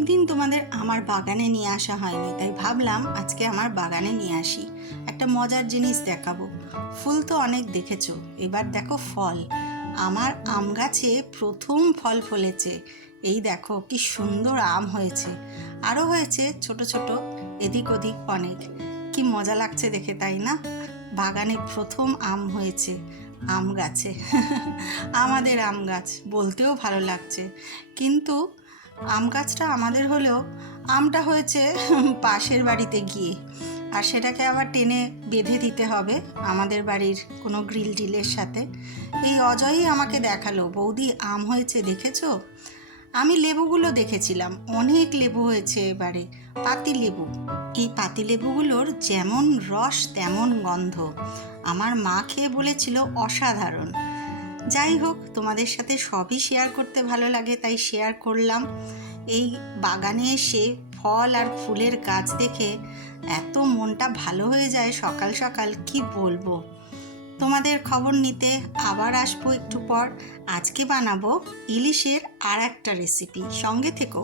অনেক দিন তোমাদের আমার বাগানে নিয়ে আসা হয়নি, তাই ভাবলাম আজকে আমার বাগানে নিয়ে আসি। একটা মজার জিনিস দেখাবো। ফুল তো অনেক দেখেছো, এবার দেখো ফল। আমার আম গাছে প্রথম ফল ফলেছে। এই দেখো কি সুন্দর আম হয়েছে, আরও হয়েছে ছোট ছোট এদিক ওদিক অনেক। কি মজা লাগছে দেখে, তাই না? বাগানে প্রথম আম হয়েছে আম গাছে। আমাদের আম গাছ বলতেও ভালো লাগছে। কিন্তু আম গাছটা আমাদের হলেও আমটা হয়েছে পাশের বাড়িতে গিয়ে, আর সেটাকে আবার টেনে বেঁধে দিতে হবে আমাদের বাড়ির কোনো গ্রিল টিলের সাথে। এই অজয়ই আমাকে দেখালো, বৌদি আম হয়েছে দেখেছো? আমি লেবুগুলো দেখেছিলাম, অনেক লেবু হয়েছে এবারে, পাতি লেবু। এই পাতি লেবুগুলোর যেমন রস তেমন গন্ধ। আমার মা খেয়ে বলেছিল অসাধারণ। যাই হোক, তোমাদের সাথে সবই শেয়ার করতে ভালো লাগে, তাই শেয়ার করলাম। এই বাগানে এসে ফল আর ফুলের গাছ দেখে এত মনটা ভালো হয়ে যায় সকাল সকাল, কি বলবো। তোমাদের খবর নিতে আবার আসবো একটু পর। আজকে বানাবো ইলিশের আর একটা রেসিপি, সঙ্গে থেকো।